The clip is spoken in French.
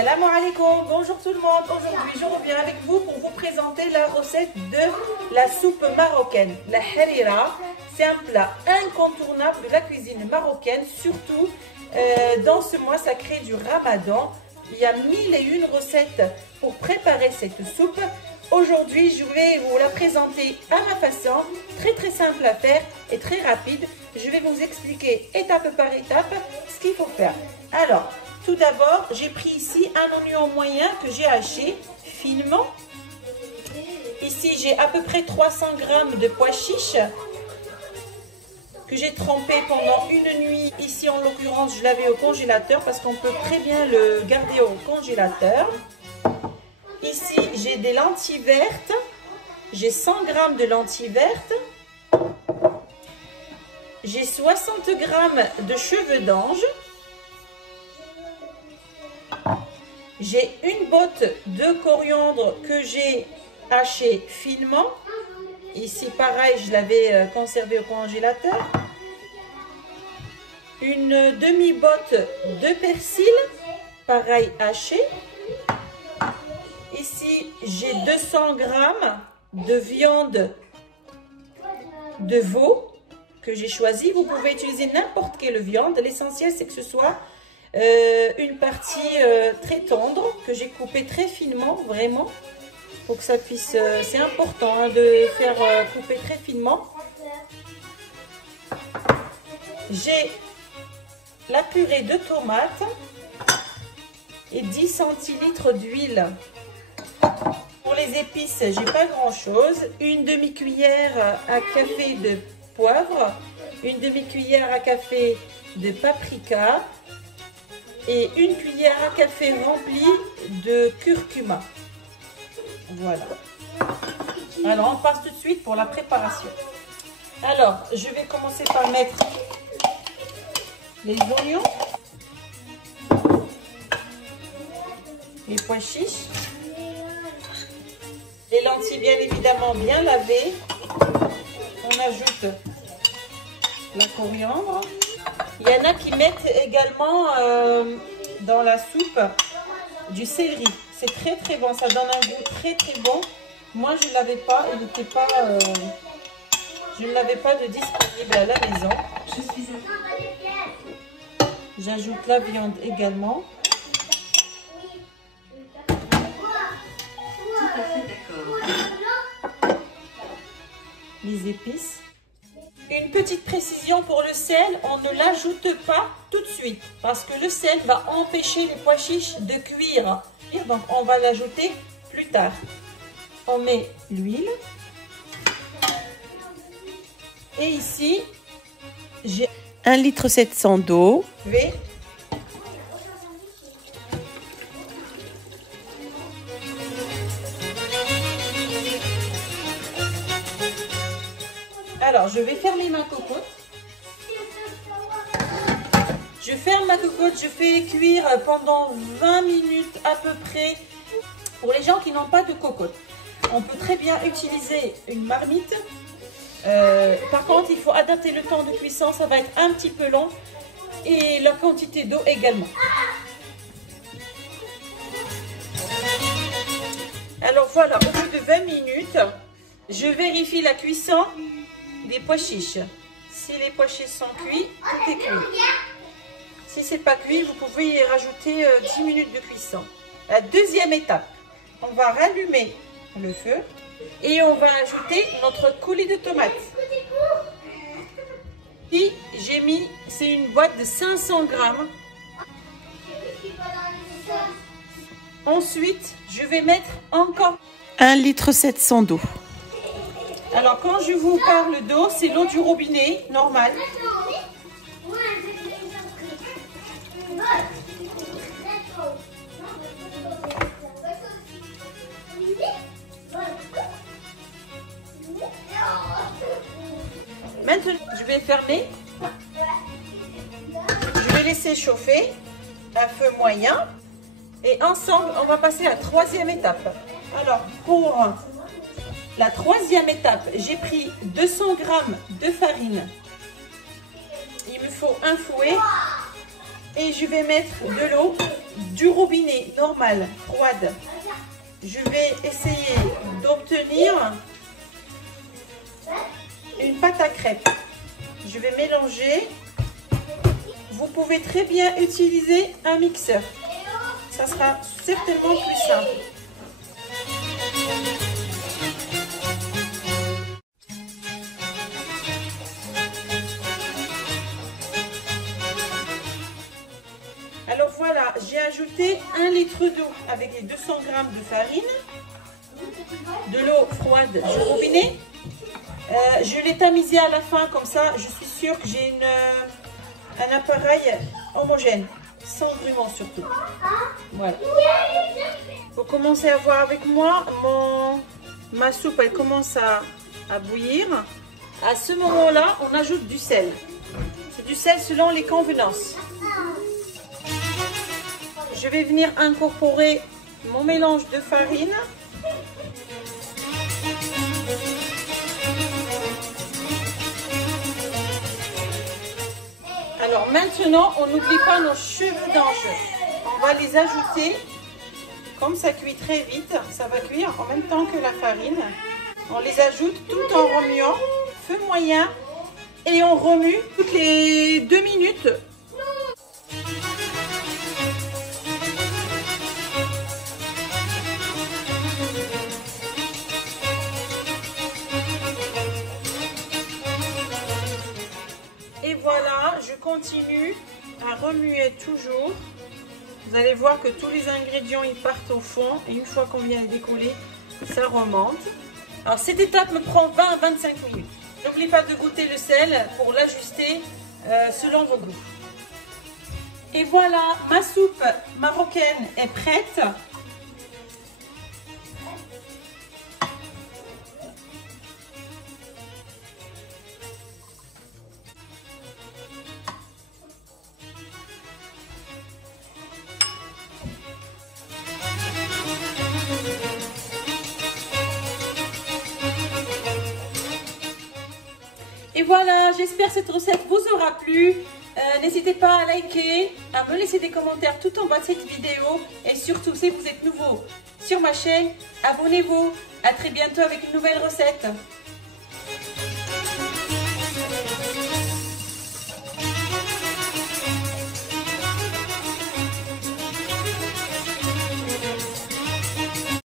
Salam alaikum, bonjour tout le monde. Aujourd'hui, je reviens avec vous pour vous présenter la recette de la soupe marocaine. La harira, c'est un plat incontournable de la cuisine marocaine, surtout dans ce mois sacré du Ramadan. Il y a 1001 recettes pour préparer cette soupe. Aujourd'hui, je vais vous la présenter à ma façon, très simple à faire et très rapide. Je vais vous expliquer étape par étape ce qu'il faut faire. Alors, tout d'abord, j'ai pris ici un oignon moyen que j'ai haché finement. Ici, j'ai à peu près 300 g de pois chiches que j'ai trempé pendant une nuit. Ici, en l'occurrence, je l'avais au congélateur parce qu'on peut très bien le garder au congélateur. Ici, j'ai des lentilles vertes. J'ai 100 g de lentilles vertes. J'ai 60 g de cheveux d'ange. J'ai une botte de coriandre que j'ai haché finement. Ici, pareil, je l'avais conservé au congélateur. Une demi-botte de persil, pareil, haché. Ici, j'ai 200 g de viande de veau que j'ai choisi. Vous pouvez utiliser n'importe quelle viande. L'essentiel, c'est que ce soit une partie très tendre que j'ai coupée très finement, vraiment, pour que ça puisse. C'est important hein, de faire couper très finement. J'ai la purée de tomates et 10 centilitres d'huile. Pour les épices, j'ai pas grand chose. Une demi-cuillère à café de poivre, une demi-cuillère à café de paprika et une cuillère à café remplie de curcuma. Voilà. Alors, on passe tout de suite pour la préparation. Alors, je vais commencer par mettre les oignons, les pois chiches, les lentilles bien évidemment bien lavées. On ajoute la coriandre. Il y en a qui mettent également dans la soupe du céleri. C'est très bon, ça donne un goût très bon. Moi je ne l'avais pas, il n'était pas, je ne l'avais pas de disponible à la maison. J'ajoute la viande également. Les épices. Une petite précision pour le sel, on ne l'ajoute pas tout de suite parce que le sel va empêcher les pois chiches de cuire. Donc on va l'ajouter plus tard. On met l'huile. Et ici, j'ai 1,7 litre d'eau. Alors, je vais fermer ma cocotte. Je ferme ma cocotte, je fais cuire pendant 20 minutes à peu près. Pour les gens qui n'ont pas de cocotte, on peut très bien utiliser une marmite. Par contre, il faut adapter le temps de cuisson, ça va être un petit peu long. Et la quantité d'eau également. Alors voilà, au bout de 20 minutes, je vérifie la cuisson des pois chiches. Si les pois chiches sont cuits, tout est cuit. Si c'est pas cuit, vous pouvez y rajouter 10 minutes de cuisson. La deuxième étape, on va rallumer le feu et on va ajouter notre coulis de tomates. Puis j'ai mis, c'est une boîte de 500 g. Ensuite, je vais mettre encore 1,7 litre d'eau. Alors, quand je vous parle d'eau, c'est l'eau du robinet, normale. Maintenant, je vais fermer. Je vais laisser chauffer à feu moyen. Et ensemble, on va passer à la troisième étape. Alors, pour la troisième étape, j'ai pris 200 g de farine. Il me faut un fouet. Et je vais mettre de l'eau du robinet normale, froide, je vais essayer d'obtenir une pâte à crêpes. Je vais mélanger. Vous pouvez très bien utiliser un mixeur. Ça sera certainement plus simple. Alors voilà, j'ai ajouté 1 litre d'eau avec les 200 g de farine, de l'eau froide du robinet. Je l'ai tamisé à la fin, comme ça je suis sûre que j'ai un appareil homogène, sans grumeaux surtout. Voilà. Vous commencez à voir avec moi, ma soupe elle commence à bouillir. À ce moment-là, on ajoute du sel. C'est du sel selon les convenances. Je vais venir incorporer mon mélange de farine. Alors maintenant, on n'oublie pas nos cheveux d'ange. On va les ajouter. Comme ça cuit très vite, ça va cuire en même temps que la farine. On les ajoute tout en remuant, feu moyen, et on remue toutes les 2 minutes. Et voilà, je continue à remuer toujours. Vous allez voir que tous les ingrédients ils partent au fond et une fois qu'on vient les décoller, ça remonte. Alors cette étape me prend 20 à 25 minutes. N'oubliez pas de goûter le sel pour l'ajuster selon vos goûts. Et voilà, ma soupe marocaine est prête. Et voilà, j'espère que cette recette vous aura plu. N'hésitez pas à liker, à me laisser des commentaires tout en bas de cette vidéo. Et surtout, si vous êtes nouveau sur ma chaîne, abonnez-vous. À très bientôt avec une nouvelle recette.